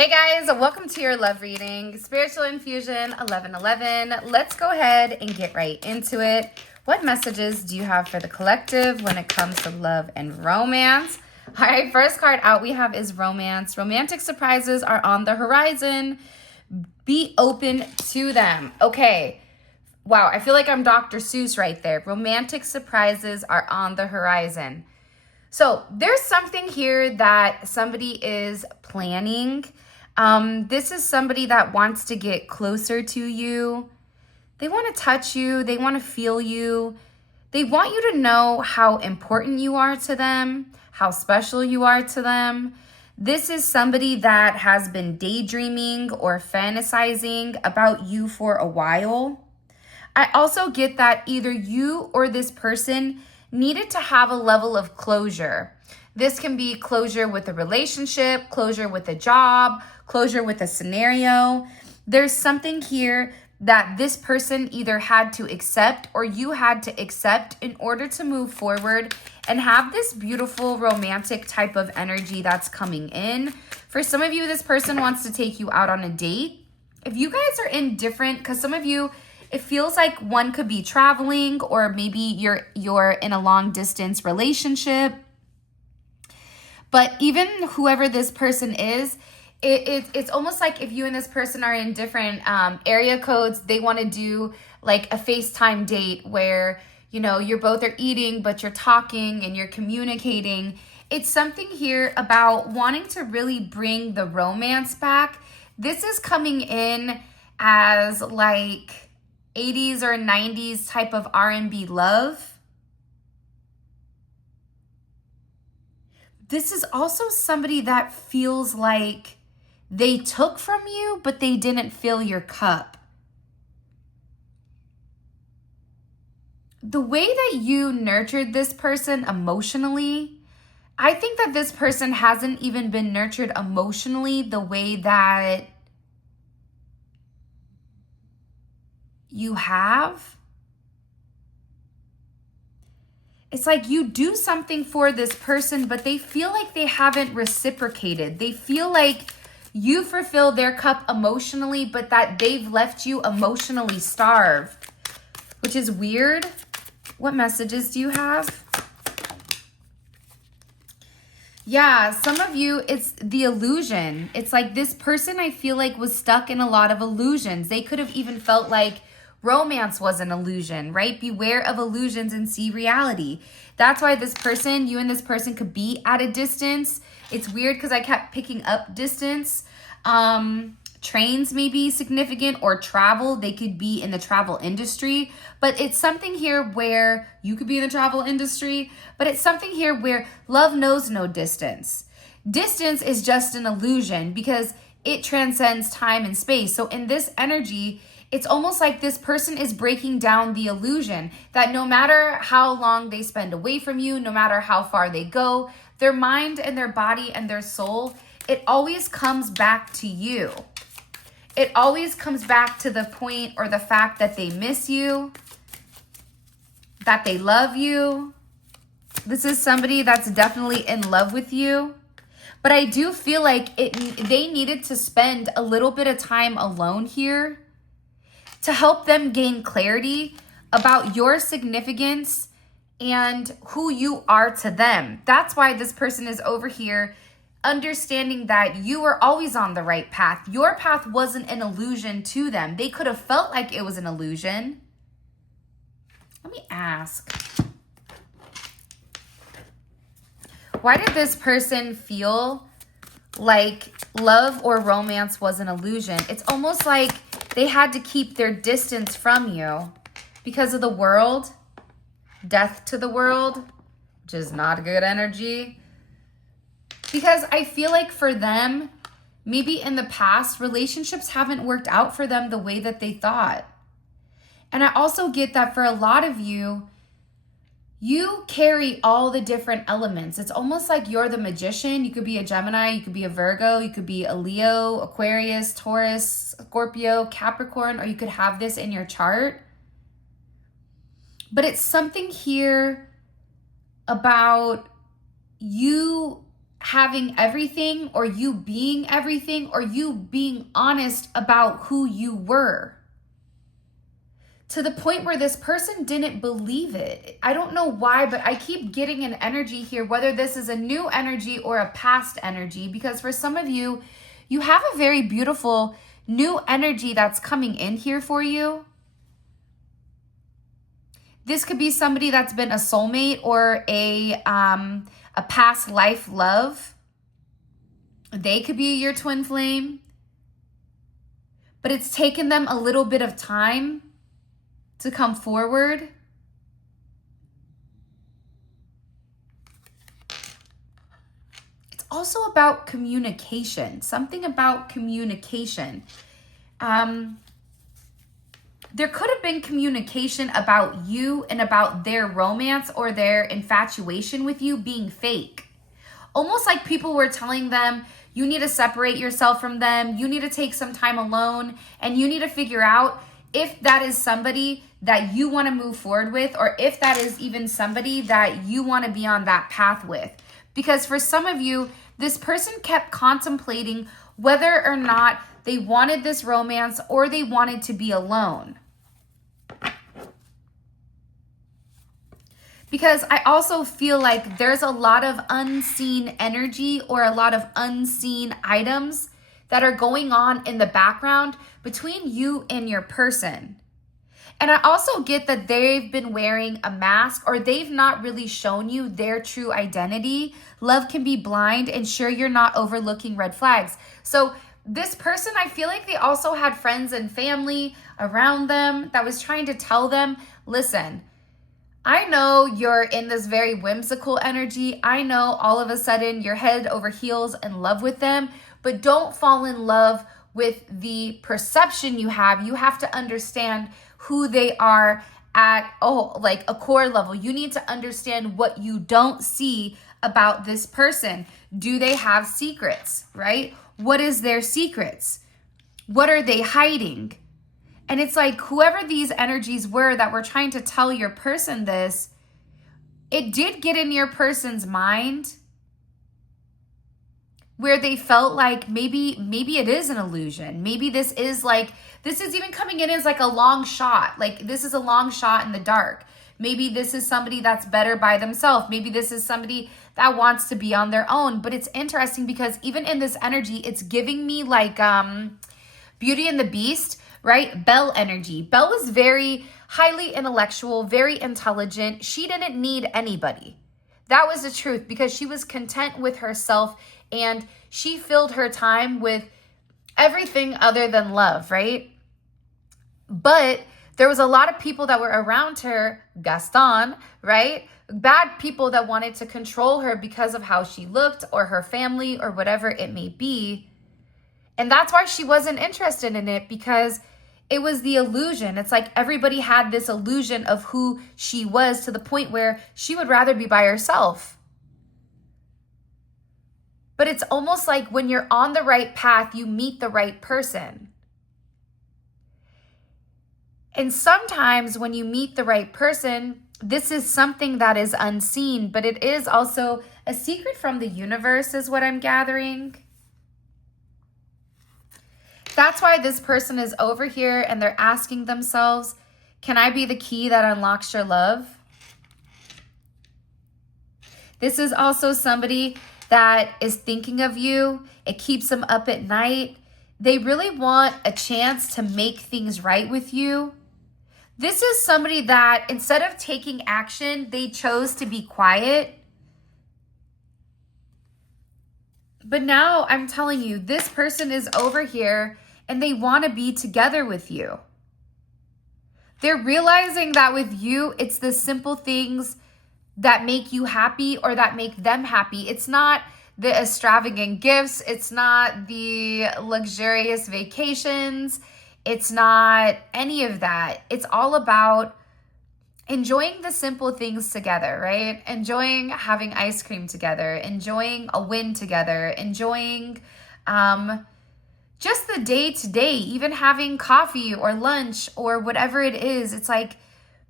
Hey guys, welcome to your love reading, Spiritual Infusion 1111. Let's go ahead and get right into it. What messages do you have for the collective when it comes to love and romance? All right, first card out we have is romance. Romantic surprises are on the horizon. Be open to them. Okay. Wow, I feel like I'm Dr. Seuss right there. Romantic surprises are on the horizon. So there's something here that somebody is planning. This is somebody that wants to get closer to you. They want to touch you. They want to feel you. They want you to know how important you are to them, how special you are to them. This is somebody that has been daydreaming or fantasizing about you for a while. I also get that either you or this person needed to have a level of closure. This can be closure with a relationship, closure with a job, closure with a scenario. There's something here that this person either had to accept or you had to accept in order to move forward and have this beautiful romantic type of energy that's coming in. For some of you, this person wants to take you out on a date. If you guys are in different, because some of you, it feels like one could be traveling or maybe you're in a long distance relationship. But even whoever this person is, it's almost like if you and this person are in different area codes, they want to do like a FaceTime date where, you know, you're both are eating, but you're talking and you're communicating. It's something here about wanting to really bring the romance back. This is coming in as like 80s or 90s type of R&B love. This is also somebody that feels like they took from you, but they didn't fill your cup. The way that you nurtured this person emotionally, I think that this person hasn't even been nurtured emotionally the way that you have. It's like you do something for this person, but they feel like they haven't reciprocated. They feel like you fulfill their cup emotionally, but that they've left you emotionally starved, which is weird. What messages do you have? Yeah, some of you, it's the illusion. It's like this person, I feel like, was stuck in a lot of illusions. They could have even felt like romance was an illusion, right? Beware of illusions and see reality. That's why this person, you and this person could be at a distance. It's weird because I kept picking up distance. Trains may be significant or travel. They could be in the travel industry. But it's something here where you could be in the travel industry. But it's something here where love knows no distance. Distance is just an illusion because it transcends time and space. So in this energy, it's almost like this person is breaking down the illusion that no matter how long they spend away from you, no matter how far they go, their mind and their body and their soul, it always comes back to you. It always comes back to the point or the fact that they miss you, that they love you. This is somebody that's definitely in love with you. But I do feel like they needed to spend a little bit of time alone here to help them gain clarity about your significance and who you are to them. That's why this person is over here understanding that you were always on the right path. Your path wasn't an illusion to them. They could have felt like it was an illusion. Let me ask. Why did this person feel like love or romance was an illusion? It's almost like they had to keep their distance from you because of the world, death to the world, which is not a good energy. Because I feel like for them, maybe in the past, relationships haven't worked out for them the way that they thought. And I also get that for a lot of you, you carry all the different elements. It's almost like you're the magician. You could be a Gemini, you could be a Virgo, you could be a Leo, Aquarius, Taurus, Scorpio, Capricorn, or you could have this in your chart. But it's something here about you having everything, or you being everything, or you being honest about who you were. To the point where this person didn't believe it. I don't know why, but I keep getting an energy here, whether this is a new energy or a past energy, because for some of you, you have a very beautiful new energy that's coming in here for you. This could be somebody that's been a soulmate or a past life love. They could be your twin flame. But it's taken them a little bit of time to come forward. It's also about communication, something about communication. There could have been communication about you and about their romance or their infatuation with you being fake. Almost like people were telling them, you need to separate yourself from them, you need to take some time alone, and you need to figure out if that is somebody that you want to move forward with, or if that is even somebody that you want to be on that path with. Because for some of you, this person kept contemplating whether or not they wanted this romance or they wanted to be alone. Because I also feel like there's a lot of unseen energy or a lot of unseen items that are going on in the background between you and your person. And I also get that they've been wearing a mask, or they've not really shown you their true identity. Love can be blind, and sure, you're not overlooking red flags. So this person, I feel like they also had friends and family around them that was trying to tell them, listen, I know you're in this very whimsical energy. I know all of a sudden you're head over heels in love with them, but don't fall in love with the perception you have. You have to understand who they are at like a core level. You need to understand what you don't see about this person. Do they have secrets, right? What is their secrets? What are they hiding? And it's like whoever these energies were that were trying to tell your person this, it did get in your person's mind where they felt like maybe it is an illusion. Maybe this is even coming in as like a long shot. Like this is a long shot in the dark. Maybe this is somebody that's better by themselves. Maybe this is somebody that wants to be on their own. But it's interesting because even in this energy, it's giving me like Beauty and the Beast, right? Belle energy. Belle was very highly intellectual, very intelligent. She didn't need anybody. That was the truth, because she was content with herself and she filled her time with everything other than love, right? But there was a lot of people that were around her, Gaston, right? Bad people that wanted to control her because of how she looked or her family or whatever it may be. And that's why she wasn't interested in it, because it was the illusion. It's like everybody had this illusion of who she was, to the point where she would rather be by herself. But it's almost like when you're on the right path, you meet the right person. And sometimes when you meet the right person, this is something that is unseen, but it is also a secret from the universe, is what I'm gathering. That's why this person is over here and they're asking themselves, can I be the key that unlocks your love? This is also somebody that is thinking of you. It keeps them up at night. They really want a chance to make things right with you. This is somebody that instead of taking action, they chose to be quiet. But now I'm telling you, this person is over here and they want to be together with you. They're realizing that with you, it's the simple things that make you happy or that make them happy. It's not the extravagant gifts. It's not the luxurious vacations. It's not any of that. It's all about enjoying the simple things together, right? Enjoying having ice cream together, enjoying a win together, enjoying just the day to day, even having coffee or lunch or whatever it is. It's like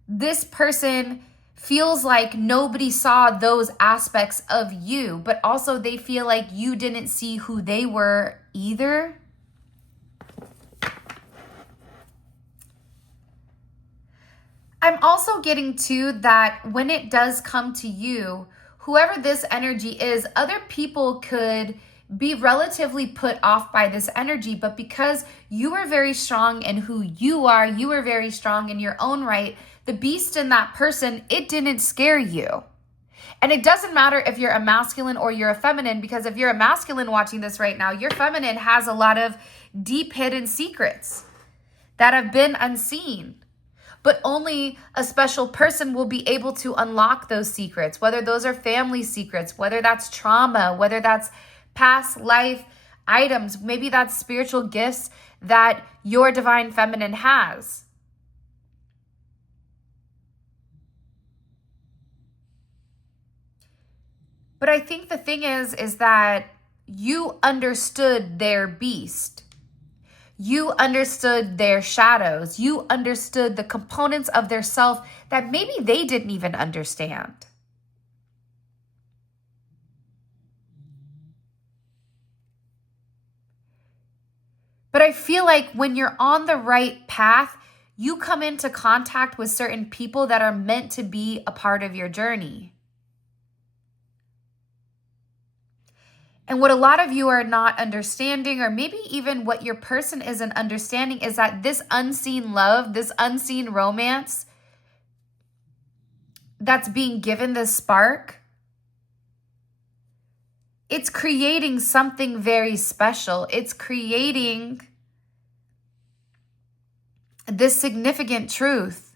this person feels like nobody saw those aspects of you, but also they feel like you didn't see who they were either. I'm also getting to that when it does come to you, whoever this energy is, other people could be relatively put off by this energy, but because you are very strong in who you are very strong in your own right, the beast in that person, it didn't scare you. And it doesn't matter if you're a masculine or you're a feminine, because if you're a masculine watching this right now, your feminine has a lot of deep hidden secrets that have been unseen. But only a special person will be able to unlock those secrets, whether those are family secrets, whether that's trauma, whether that's past life items, maybe that's spiritual gifts that your divine feminine has. But I think the thing is that you understood their beast. You understood their shadows. You understood the components of their self that maybe they didn't even understand. But I feel like when you're on the right path, you come into contact with certain people that are meant to be a part of your journey. And what a lot of you are not understanding, or maybe even what your person isn't understanding, is that this unseen love, this unseen romance that's being given this spark, it's creating something very special. It's creating this significant truth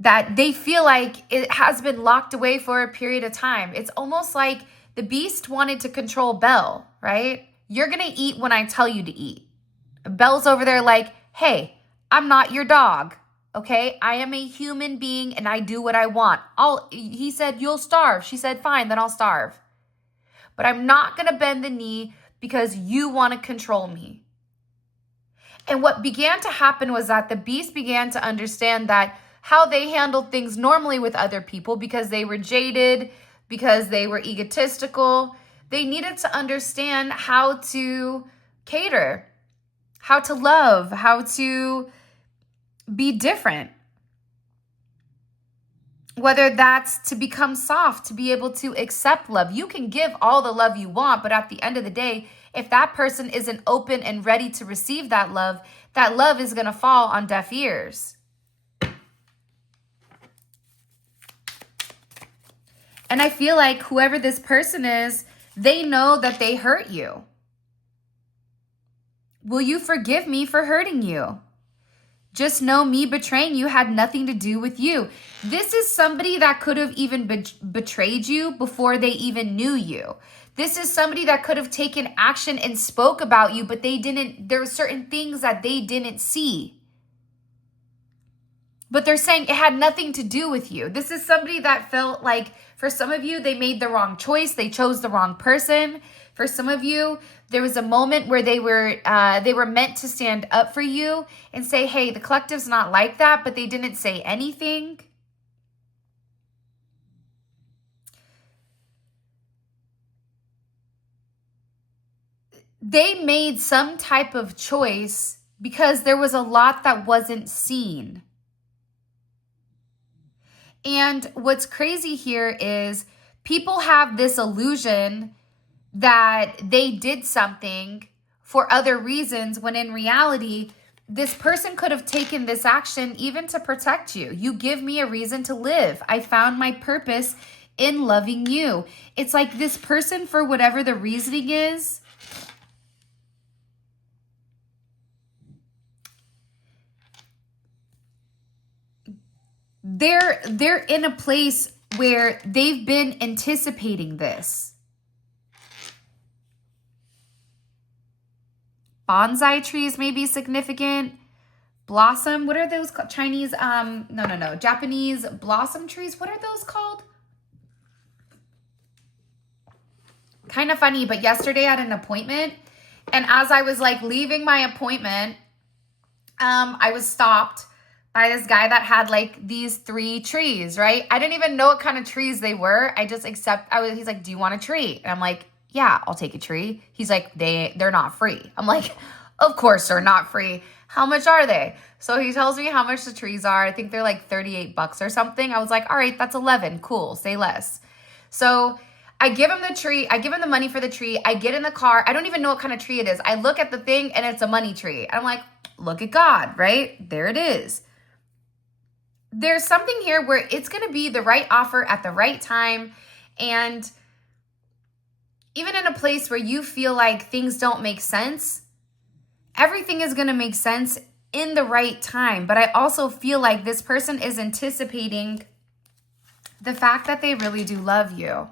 that they feel like it has been locked away for a period of time. It's almost like the beast wanted to control Belle, right? You're going to eat when I tell you to eat. Belle's over there like, hey, I'm not your dog, okay? I am a human being and I do what I want. He said, you'll starve. She said, fine, then I'll starve. But I'm not going to bend the knee because you want to control me. And what began to happen was that the beast began to understand that how they handled things normally with other people, because they were jaded, because they were egotistical, they needed to understand how to cater, how to love, how to be different. Whether that's to become soft, to be able to accept love. You can give all the love you want, but at the end of the day, if that person isn't open and ready to receive that love is going to fall on deaf ears. And I feel like whoever this person is, they know that they hurt you. Will you forgive me for hurting you? Just know me betraying you had nothing to do with you. This is somebody that could have even betrayed you before they even knew you. This is somebody that could have taken action and spoke about you, but they didn't. There were certain things that they didn't see. But they're saying it had nothing to do with you. This is somebody that felt like, for some of you, they made the wrong choice. They chose the wrong person. For some of you, there was a moment where they were meant to stand up for you and say, hey, the collective's not like that, but they didn't say anything. They made some type of choice because there was a lot that wasn't seen. And what's crazy here is people have this illusion that they did something for other reasons, when in reality, this person could have taken this action even to protect you. You give me a reason to live. I found my purpose in loving you. It's like this person, for whatever the reasoning is, they're in a place where they've been anticipating this. Bonsai trees may be significant. Blossom, what are those called? Chinese, no, Japanese blossom trees. What are those called? Kind of funny, but yesterday I had an appointment, and as I was like leaving my appointment, I was stopped by this guy that had like these 3 trees, right? I didn't even know what kind of trees they were. He's like, do you want a tree? And I'm like, yeah, I'll take a tree. He's like, they're not free. I'm like, of course they're not free. How much are they? So he tells me how much the trees are. I think they're like $38 or something. I was like, all right, that's 11. Cool. Say less. So I give him the tree. I give him the money for the tree. I get in the car. I don't even know what kind of tree it is. I look at the thing and it's a money tree. I'm like, look at God, right? There it is. There's something here where it's going to be the right offer at the right time. And even in a place where you feel like things don't make sense, everything is going to make sense in the right time. But I also feel like this person is anticipating the fact that they really do love you.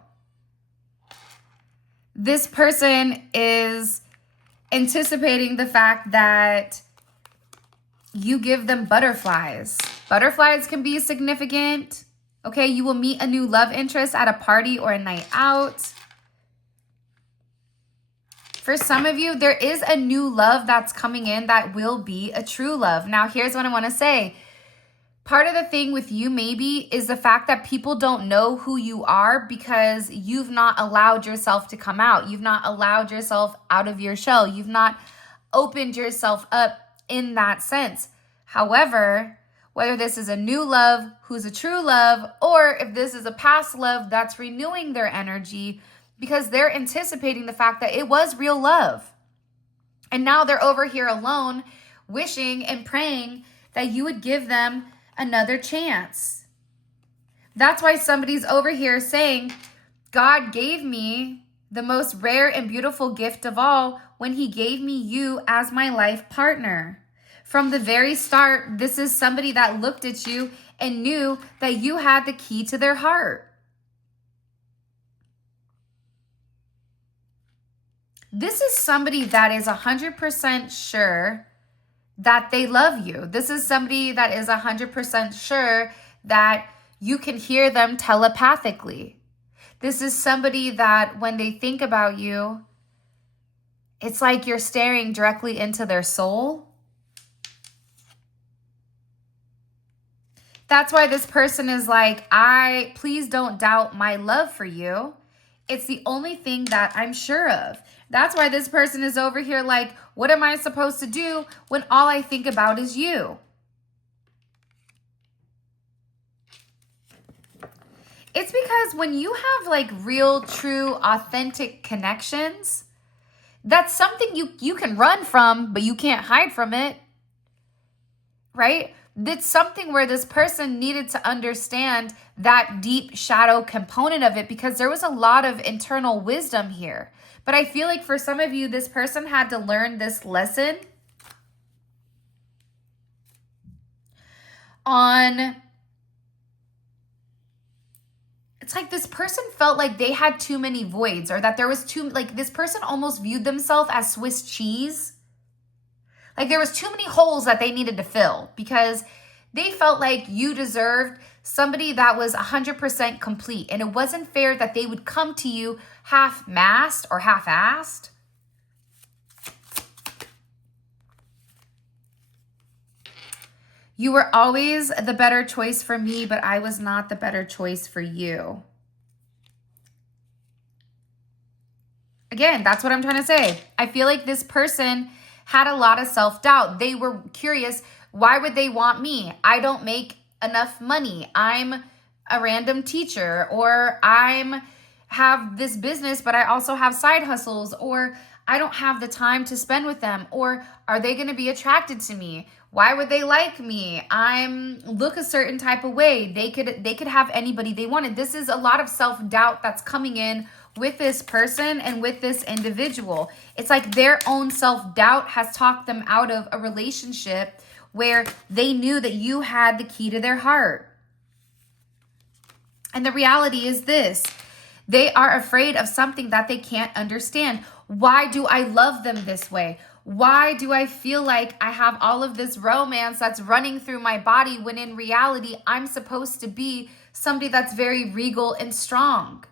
This person is anticipating the fact that you give them butterflies. Butterflies can be significant. Okay, you will meet a new love interest at a party or a night out. For some of you, there is a new love that's coming in that will be a true love. Now, here's what I want to say. Part of the thing with you maybe is the fact that people don't know who you are because you've not allowed yourself to come out. You've not allowed yourself out of your shell. You've not opened yourself up in that sense. However, whether this is a new love who's a true love, or if this is a past love that's renewing their energy because they're anticipating the fact that it was real love. And now they're over here alone, wishing and praying that you would give them another chance. That's why somebody's over here saying, God gave me the most rare and beautiful gift of all when he gave me you as my life partner. From the very start, this is somebody that looked at you and knew that you had the key to their heart. This is somebody that is 100% sure that they love you. This is somebody that is 100% sure that you can hear them telepathically. This is somebody that when they think about you, it's like you're staring directly into their soul. That's why this person is like, please don't doubt my love for you. It's the only thing that I'm sure of. That's why this person is over here like, what am I supposed to do when all I think about is you? It's because when you have like real, true, authentic connections, that's something you can run from, but you can't hide from it, right? It's something where this person needed to understand that deep shadow component of it because there was a lot of internal wisdom here. But I feel like for some of you, this person had to learn this lesson on, it's like this person felt like they had too many voids or that there was this person almost viewed themselves as Swiss cheese. Like there was too many holes that they needed to fill because they felt like you deserved somebody that was 100% complete. And it wasn't fair that they would come to you half-massed or half-assed. You were always the better choice for me, but I was not the better choice for you. Again, that's what I'm trying to say. I feel like this person had a lot of self-doubt. They were curious, why would they want me? I don't make enough money. I'm a random teacher, or have this business, but I also have side hustles, or I don't have the time to spend with them, or are they going to be attracted to me? Why would they like me? Look a certain type of way. They could have anybody they wanted. This is a lot of self-doubt that's coming in with this person and with this individual. It's like their own self-doubt has talked them out of a relationship where they knew that you had the key to their heart. And the reality is this: they are afraid of something that they can't understand. Why do I love them this way? Why do I feel like I have all of this romance that's running through my body when in reality I'm supposed to be somebody that's very regal and strong?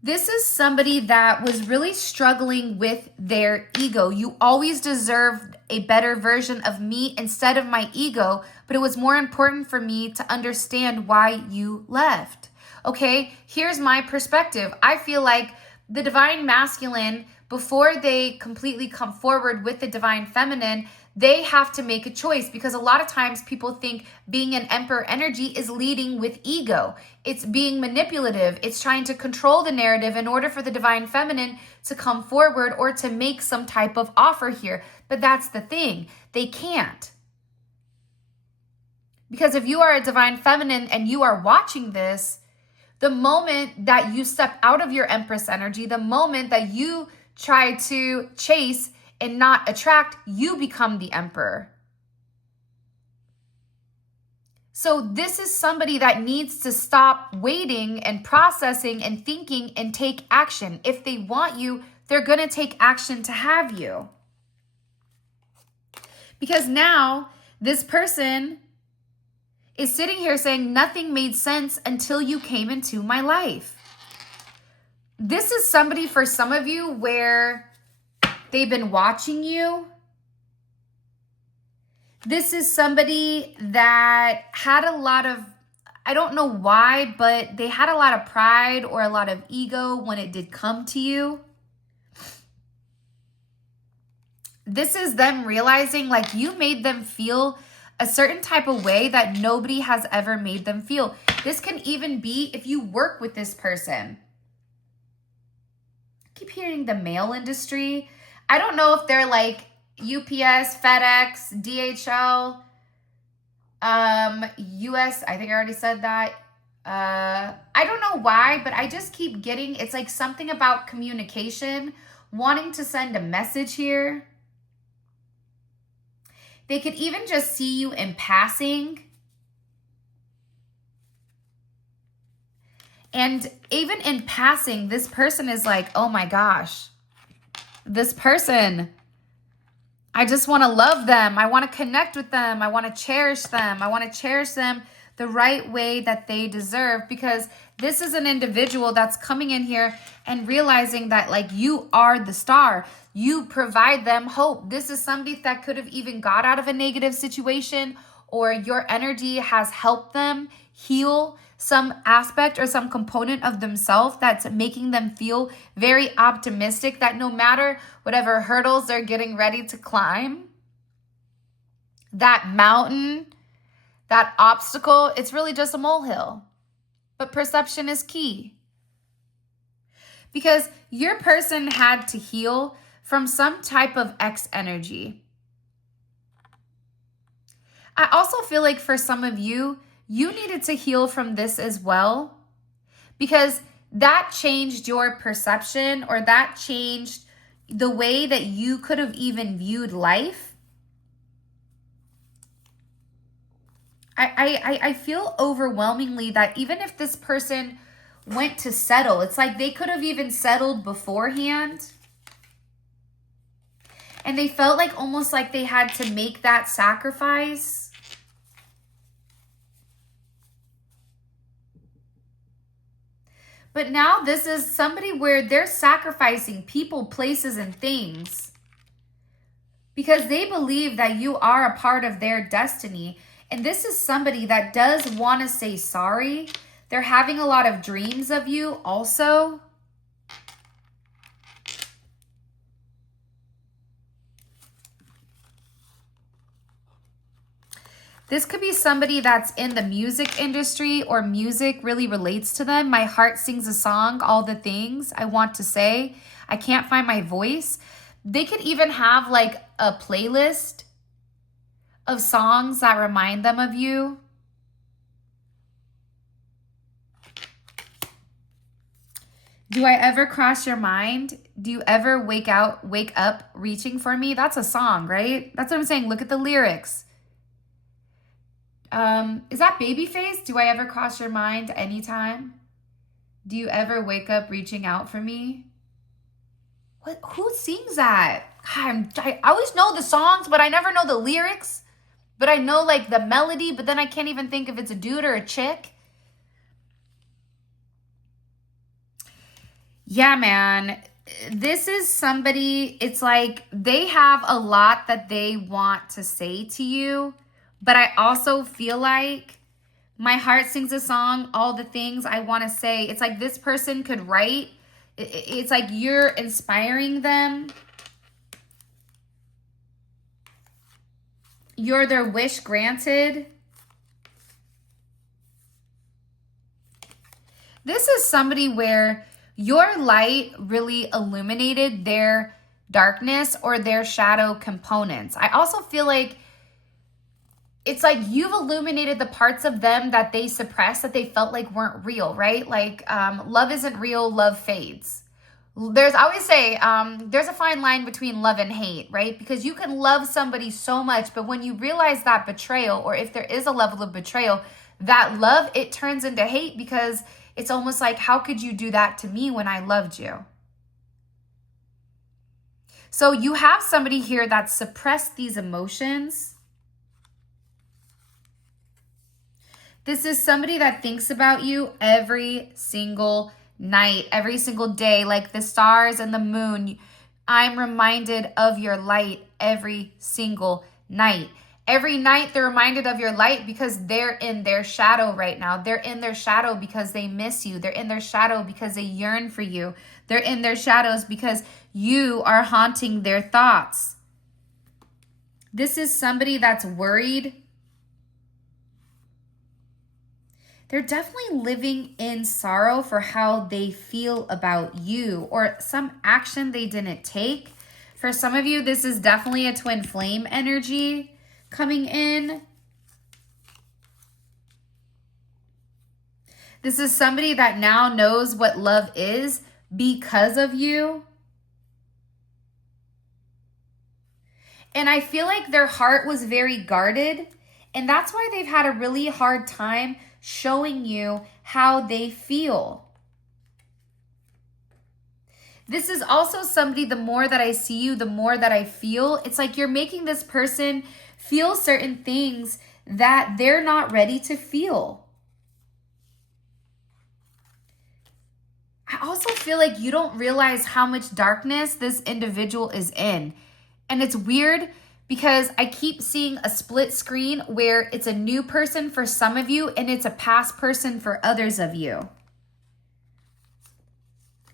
This is somebody that was really struggling with their ego. You always deserved a better version of me instead of my ego, but it was more important for me to understand why you left. Okay, here's my perspective. I feel like the divine masculine, before they completely come forward with the divine feminine, they have to make a choice, because a lot of times people think being an emperor energy is leading with ego. It's being manipulative. It's trying to control the narrative in order for the divine feminine to come forward or to make some type of offer here. But that's the thing. They can't. Because if you are a divine feminine and you are watching this, the moment that you step out of your empress energy, the moment that you try to chase and not attract, you become the emperor. So this is somebody that needs to stop waiting and processing and thinking and take action. If they want you, they're going to take action to have you. Because now this person is sitting here saying nothing made sense until you came into my life. This is somebody for some of you where they've been watching you. This is somebody that had a lot of, I don't know why, but they had a lot of pride or a lot of ego when it did come to you. This is them realizing like you made them feel a certain type of way that nobody has ever made them feel. This can even be if you work with this person. I keep hearing the mail industry. I don't know if they're like UPS, FedEx, DHL, US. I think I already said that. I don't know why, but I just keep getting, it's like something about communication, wanting to send a message here. They could even just see you in passing. And even in passing, this person is like, oh my gosh. This person, I just want to love them. I want to connect with them. I want to cherish them. I want to cherish them the right way that they deserve, because this is an individual that's coming in here and realizing that like you are the star. You provide them hope. This is somebody that could have even got out of a negative situation, or your energy has helped them heal some aspect or some component of themselves that's making them feel very optimistic that no matter whatever hurdles they're getting ready to climb, that mountain, that obstacle, it's really just a molehill. But perception is key. Because your person had to heal from some type of X energy. I also feel like for some of you, you needed to heal from this as well, because that changed your perception, or that changed the way that you could have even viewed life. I feel overwhelmingly that even if this person went to settle, it's like they could have even settled beforehand. And they felt like almost like they had to make that sacrifice. But now this is somebody where they're sacrificing people, places, and things because they believe that you are a part of their destiny. And this is somebody that does want to say sorry. They're having a lot of dreams of you also. This could be somebody that's in the music industry, or music really relates to them. My heart sings a song, all the things I want to say. I can't find my voice. They could even have like a playlist of songs that remind them of you. Do I ever cross your mind? Do you ever wake up reaching for me? That's a song, right? That's what I'm saying. Look at the lyrics. Is that Babyface? Do I ever cross your mind anytime? Do you ever wake up reaching out for me? What? Who sings that? I always know the songs, but I never know the lyrics. But I know like the melody, but then I can't even think if it's a dude or a chick. Yeah, man. This is somebody, it's like they have a lot that they want to say to you, but I also feel like my heart sings a song, all the things I want to say. It's like this person could write. It's like you're inspiring them. You're their wish granted. This is somebody where your light really illuminated their darkness or their shadow components. I also feel like it's like you've illuminated the parts of them that they suppressed, that they felt like weren't real, right? Like love isn't real, love fades. There's, I always say, there's a fine line between love and hate, right? Because you can love somebody so much, but when you realize that betrayal, or if there is a level of betrayal, that love, it turns into hate, because it's almost like, how could you do that to me when I loved you? So you have somebody here that suppressed these emotions. This is somebody that thinks about you every single night, every single day, like the stars and the moon. I'm reminded of your light every single night. Every night they're reminded of your light because they're in their shadow right now. They're in their shadow because they miss you. They're in their shadow because they yearn for you. They're in their shadows because you are haunting their thoughts. This is somebody that's worried. They're definitely living in sorrow for how they feel about you or some action they didn't take. For some of you, this is definitely a twin flame energy coming in. This is somebody that now knows what love is because of you. And I feel like their heart was very guarded, and that's why they've had a really hard time showing you how they feel. This is also somebody, the more that I see you, the more that I feel. It's like you're making this person feel certain things that they're not ready to feel. I also feel like you don't realize how much darkness this individual is in. And it's weird because I keep seeing a split screen where it's a new person for some of you and it's a past person for others of you.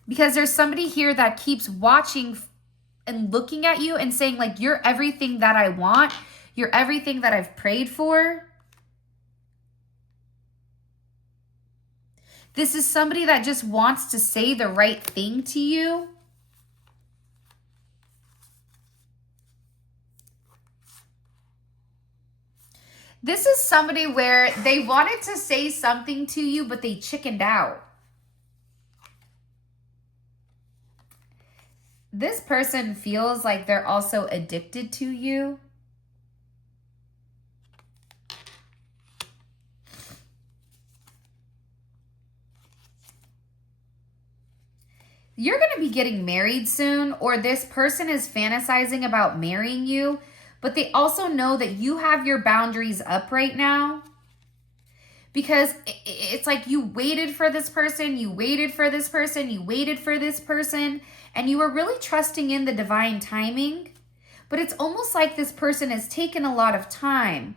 Because there's somebody here that keeps watching and looking at you and saying, like, you're everything that I want. You're everything that I've prayed for. This is somebody that just wants to say the right thing to you. This is somebody where they wanted to say something to you, but they chickened out. This person feels like they're also addicted to you. You're going to be getting married soon, or this person is fantasizing about marrying you, but they also know that you have your boundaries up right now. Because it's like you waited for this person, you waited for this person, you waited for this person, and you were really trusting in the divine timing. But it's almost like this person has taken a lot of time.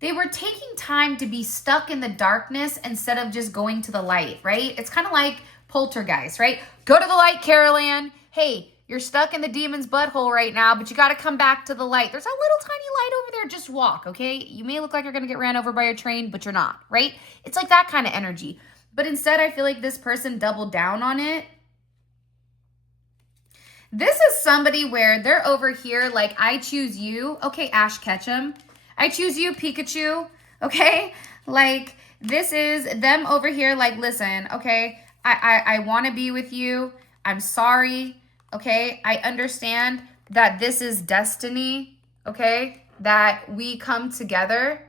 They were taking time to be stuck in the darkness instead of just going to the light, right? It's kind of like Poltergeist, right? Go to the light, Carol Ann. Hey, you're stuck in the demon's butthole right now, but you got to come back to the light. There's a little tiny light over there. Just walk, okay? You may look like you're going to get ran over by a train, but you're not, right? It's like that kind of energy. But instead, I feel like this person doubled down on it. This is somebody where they're over here like, I choose you. Okay, Ash Ketchum. I choose you, Pikachu. Okay? Like, this is them over here like, listen, okay, I want to be with you. I'm sorry. Okay? I understand that this is destiny. Okay? That we come together.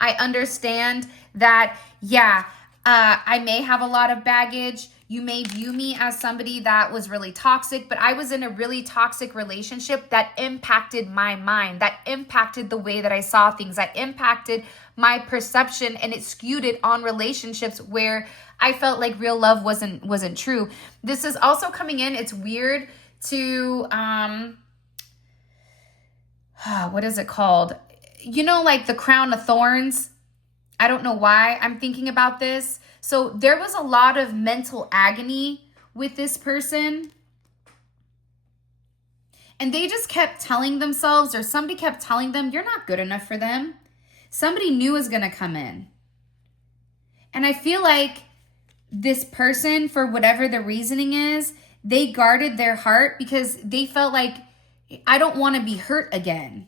I understand that, yeah, I may have a lot of baggage. You may view me as somebody that was really toxic, but I was in a really toxic relationship that impacted my mind, that impacted the way that I saw things, that impacted my perception, and it skewed it on relationships where I felt like real love wasn't true. This is also coming in. It's weird to what is it called? You know, like the crown of thorns. I don't know why I'm thinking about this. So there was a lot of mental agony with this person. And they just kept telling themselves, or somebody kept telling them, you're not good enough for them. Somebody new is going to come in. And I feel like this person, for whatever the reasoning is, they guarded their heart because they felt like, I don't want to be hurt again.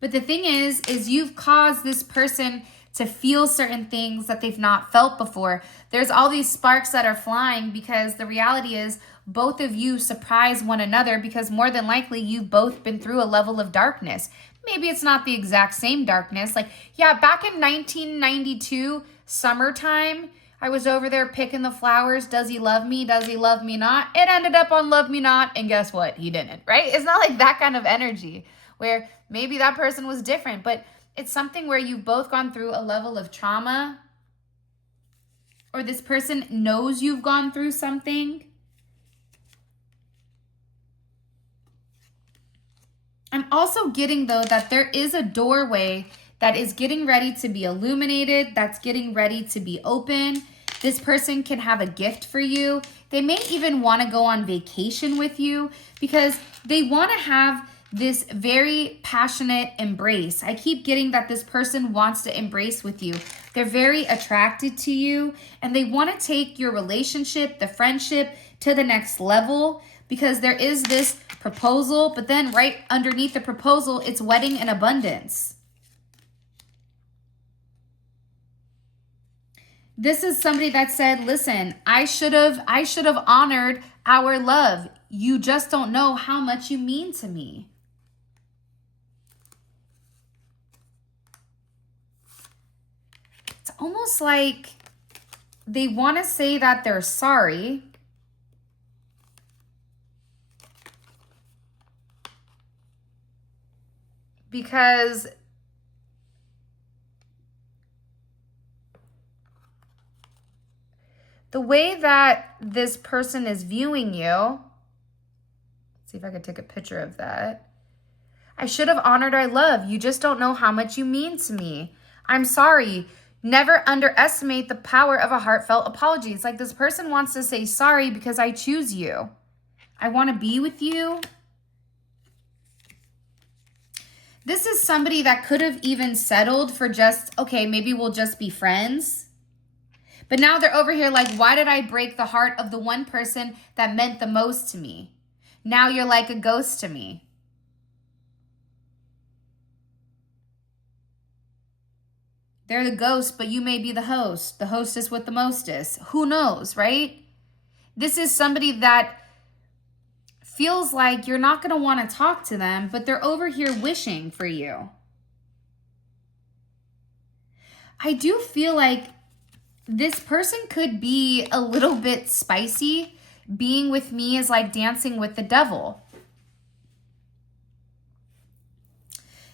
But the thing is you've caused this person to feel certain things that they've not felt before. There's all these sparks that are flying because the reality is both of you surprise one another because more than likely you've both been through a level of darkness. Maybe it's not the exact same darkness. Like, yeah, back in 1992, summertime, I was over there picking the flowers. Does he love me? Does he love me not? It ended up on love me not. And guess what? He didn't, right? It's not like that kind of energy where maybe that person was different, but it's something where you've both gone through a level of trauma, or this person knows you've gone through something. I'm also getting, though, that there is a doorway that is getting ready to be illuminated, that's getting ready to be open. This person can have a gift for you. They may even want to go on vacation with you because they want to have this very passionate embrace. I keep getting that this person wants to embrace with you. They're very attracted to you and they want to take your relationship, the friendship, to the next level because there is this proposal, but then right underneath the proposal, it's wedding in abundance. This is somebody that said, listen, I should have honored our love. You just don't know how much you mean to me. It's almost like they want to say that they're sorry, because the way that this person is viewing you, let's see if I could take a picture of that. I should have honored our love. You just don't know how much you mean to me. I'm sorry. Never underestimate the power of a heartfelt apology. It's like this person wants to say sorry because I choose you. I want to be with you. This is somebody that could have even settled for just, okay, maybe we'll just be friends. But now they're over here like, why did I break the heart of the one person that meant the most to me? Now you're like a ghost to me. They're the ghost, but you may be the host. The hostess with the mostest. Who knows, right? This is somebody that feels like you're not going to want to talk to them, but they're over here wishing for you. I do feel like this person could be a little bit spicy. Being with me is like dancing with the devil.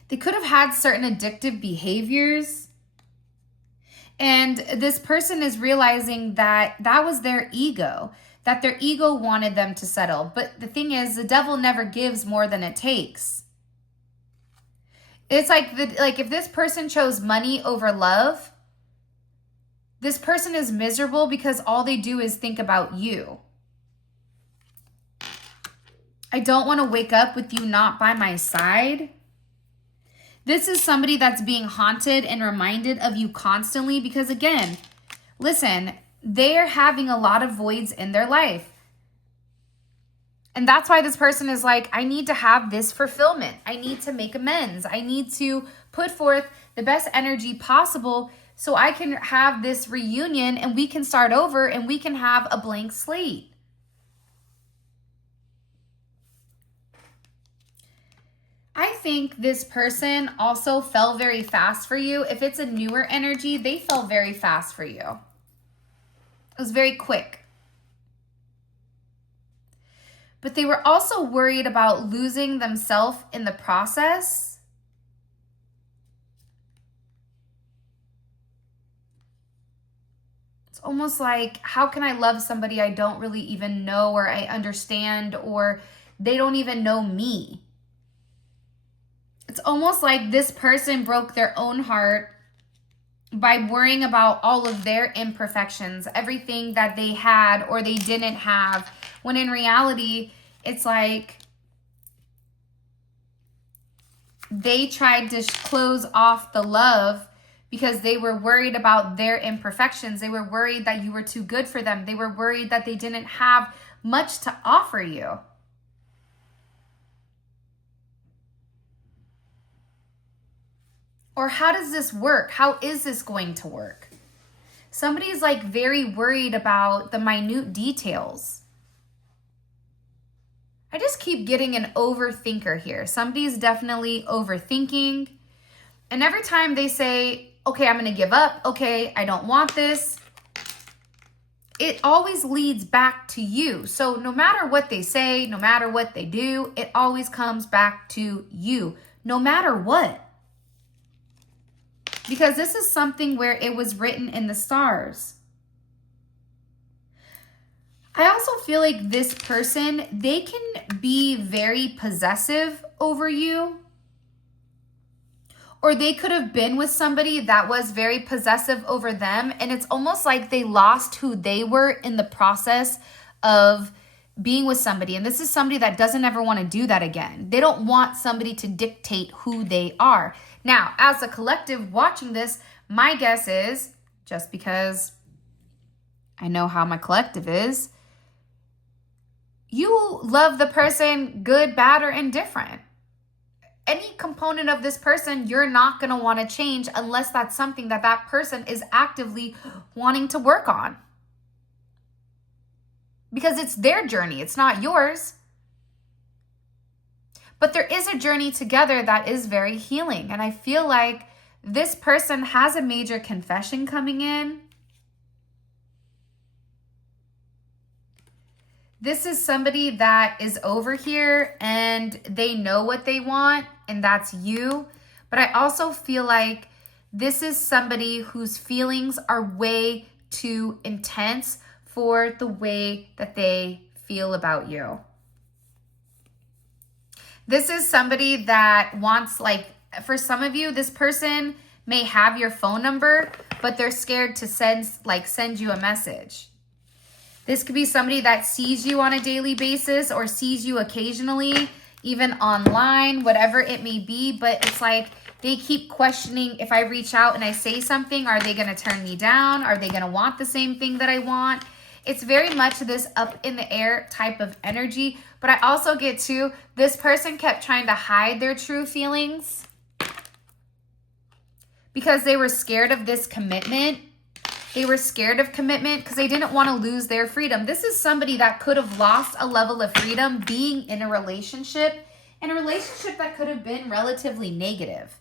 They could have had certain addictive behaviors. And this person is realizing that that was their ego, that their ego wanted them to settle. But the thing is, the devil never gives more than it takes. It's like if this person chose money over love, this person is miserable because all they do is think about you. I don't want to wake up with you not by my side. This is somebody that's being haunted and reminded of you constantly because, again, listen, they're having a lot of voids in their life. And that's why this person is like, I need to have this fulfillment. I need to make amends. I need to put forth the best energy possible so I can have this reunion and we can start over and we can have a blank slate. I think this person also fell very fast for you. If it's a newer energy, they fell very fast for you. It was very quick. but they were also worried about losing themselves in the process. It's almost like, how can I love somebody I don't really even know or I understand, or they don't even know me? It's almost like this person broke their own heart by worrying about all of their imperfections, everything that they had or they didn't have, when in reality, it's like they tried to close off the love because they were worried about their imperfections. They were worried that you were too good for them. They were worried that they didn't have much to offer you. Or how does this work? How is this going to work? Somebody's like very worried about the minute details. I just keep getting an overthinker here. Somebody's definitely overthinking. And every time they say, okay, I'm going to give up. Okay, I don't want this. It always leads back to you. So no matter what they say, no matter what they do, it always comes back to you, no matter what. Because this is something where it was written in the stars. I also feel like this person, they can be very possessive over you. Or they could have been with somebody that was very possessive over them. And it's almost like they lost who they were in the process of being with somebody. And this is somebody that doesn't ever want to do that again. They don't want somebody to dictate who they are. Now, as a collective watching this, my guess is, just because I know how my collective is, you love the person good, bad, or indifferent. Any component of this person, you're not going to want to change unless that's something that that person is actively wanting to work on. Because it's their journey, it's not yours. But there is a journey together that is very healing. And I feel like this person has a major confession coming in. This is somebody that is over here and they know what they want, and that's you. But I also feel like this is somebody whose feelings are way too intense for the way that they feel about you. This is somebody that wants, like, for some of you, this person may have your phone number, but they're scared to send you a message. This could be somebody that sees you on a daily basis or sees you occasionally, even online, whatever it may be. But it's like they keep questioning, if I reach out and I say something, are they going to turn me down? Are they going to want the same thing that I want? It's very much this up in the air type of energy. But I also get to, this person kept trying to hide their true feelings because they were scared of this commitment. They were scared of commitment because they didn't want to lose their freedom. This is somebody that could have lost a level of freedom being in a relationship that could have been relatively negative.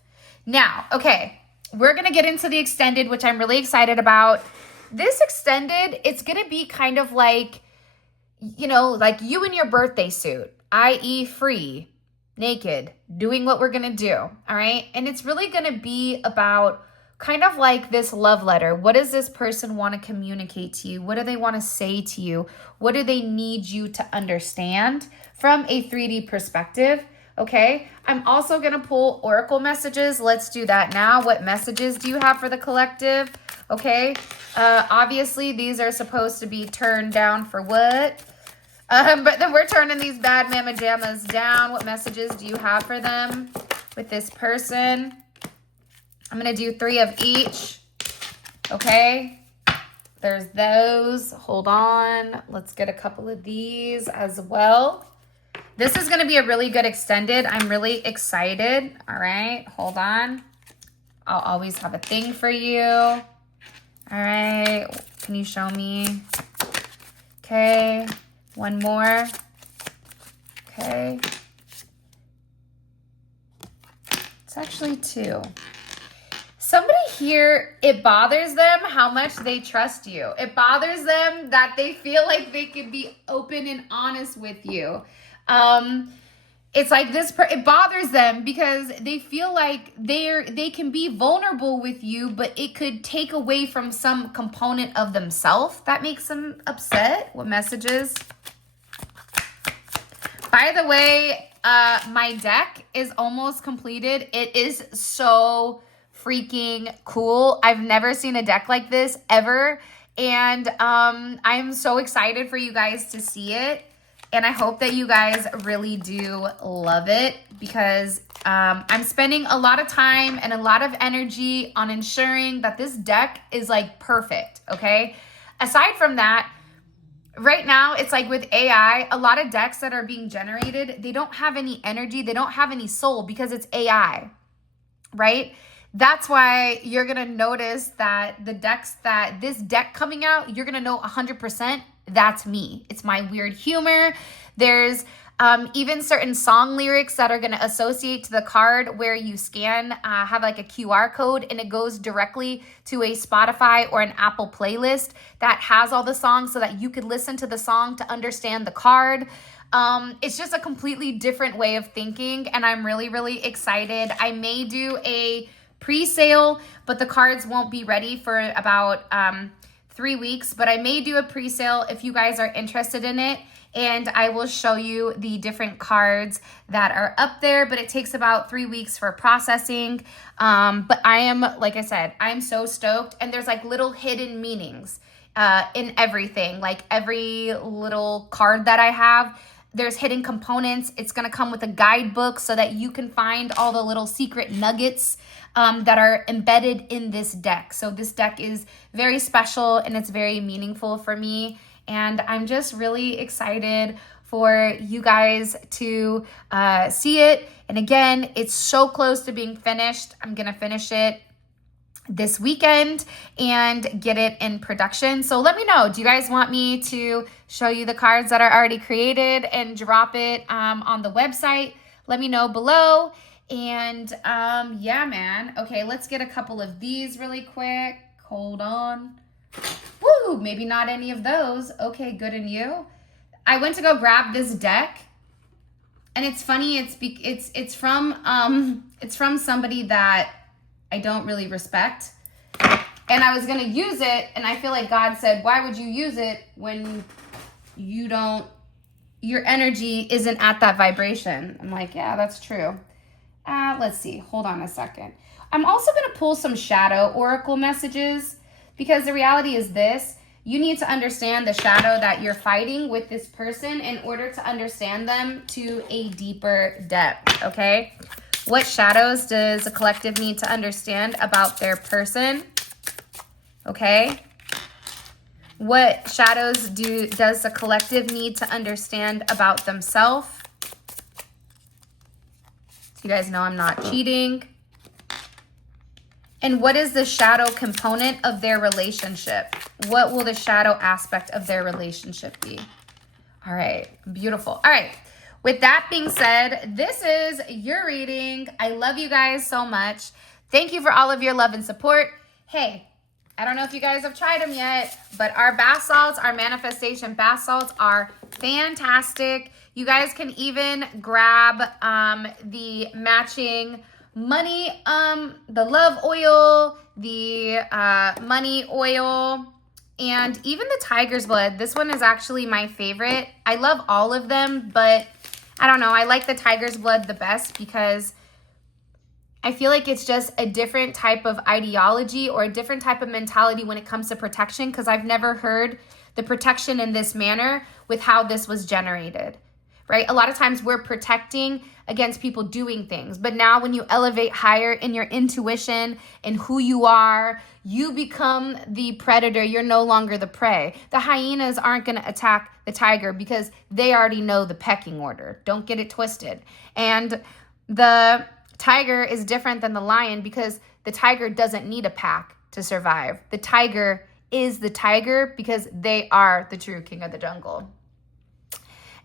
Now, okay, we're going to get into the extended, which I'm really excited about. This extended, it's going to be kind of like, you know, like you in your birthday suit, i.e. free, naked, doing what we're going to do, all right? And it's really going to be about kind of like this love letter. What does this person want to communicate to you? What do they want to say to you? What do they need you to understand from a 3D perspective? Okay, I'm also going to pull oracle messages. Let's do that now. What messages do you have for the collective? Okay, obviously these are supposed to be turned down for what? But then we're turning these bad mama jammas down. What messages do you have for them with this person? I'm going to do 3 of each. Okay, there's those. Hold on. Let's get a couple of these as well. This is going to be a really good extended. I'm really excited. All right, hold on. I'll always have a thing for you. All right, can you show me? Okay, one more. Okay. It's actually 2. Somebody here, it bothers them how much they trust you. It bothers them that they feel like they could be open and honest with you. It's like it bothers them because they feel like they can be vulnerable with you, but it could take away from some component of themselves that makes them upset. What messages? By the way, my deck is almost completed. It is so freaking cool. I've never seen a deck like this ever. And I'm so excited for you guys to see it. And I hope that you guys really do love it because I'm spending a lot of time and a lot of energy on ensuring that this deck is like perfect, okay? Aside from that, right now, it's like with AI, a lot of decks that are being generated, they don't have any energy, they don't have any soul because it's AI, right? That's why you're going to notice that this deck coming out, you're going to know 100% that's me. It's my weird humor. There's even certain song lyrics that are going to associate to the card where you scan, have like a QR code and it goes directly to a Spotify or an Apple playlist that has all the songs so that you could listen to the song to understand the card. It's just a completely different way of thinking and I'm really, really excited. I may do a pre-sale, but the cards won't be ready for about 3 weeks, but I may do a pre-sale if you guys are interested in it. And I will show you the different cards that are up there, but it takes about 3 weeks for processing. But I am, like I said, I'm so stoked. And there's like little hidden meanings in everything. Like every little card that I have, there's hidden components. It's going to come with a guidebook so that you can find all the little secret nuggets that are embedded in this deck. So this deck is very special and it's very meaningful for me. And I'm just really excited for you guys to see it. And again, it's so close to being finished. I'm going to finish it this weekend and get it in production. So let me know, do you guys want me to show you the cards that are already created and drop it on the website? Let me know below. And yeah, man. Okay, let's get a couple of these really quick. Hold on. Woo, maybe not any of those. Okay, good. And you? I went to go grab this deck. And it's funny, it's from somebody that I don't really respect. And I was going to use it, and I feel like God said, why would you use it when your energy isn't at that vibration? I'm like, yeah, that's true. Let's see. Hold on a second. I'm also going to pull some shadow oracle messages because the reality is this. You need to understand the shadow that you're fighting with this person in order to understand them to a deeper depth, okay? What shadows does a collective need to understand about their person? Okay? What shadows does the collective need to understand about themselves? So you guys know I'm not cheating. And what is the shadow component of their relationship? What will the shadow aspect of their relationship be? All right, beautiful. All right, with that being said, this is your reading. I love you guys so much. Thank you for all of your love and support. Hey, I don't know if you guys have tried them yet, but our bath salts, our manifestation bath salts are fantastic. You guys can even grab the matching money, the love oil, the money oil, and even the tiger's blood. This one is actually my favorite. I love all of them, but I don't know. I like the tiger's blood the best because I feel like it's just a different type of ideology or a different type of mentality when it comes to protection, because I've never heard the protection in this manner with how this was generated, right? A lot of times we're protecting against people doing things, but now when you elevate higher in your intuition and who you are, you become the predator. You're no longer the prey. The hyenas aren't going to attack the tiger because they already know the pecking order. Don't get it twisted. And the tiger is different than the lion because the tiger doesn't need a pack to survive. The tiger is the tiger because they are the true king of the jungle.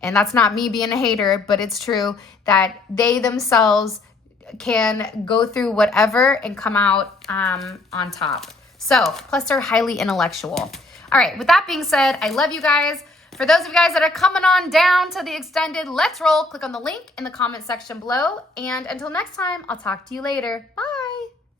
And that's not me being a hater, but it's true that they themselves can go through whatever and come out on top. So, plus they're highly intellectual. All right, with that being said, I love you guys. For those of you guys that are coming on down to the extended Let's Roll, click on the link in the comment section below. And until next time, I'll talk to you later. Bye.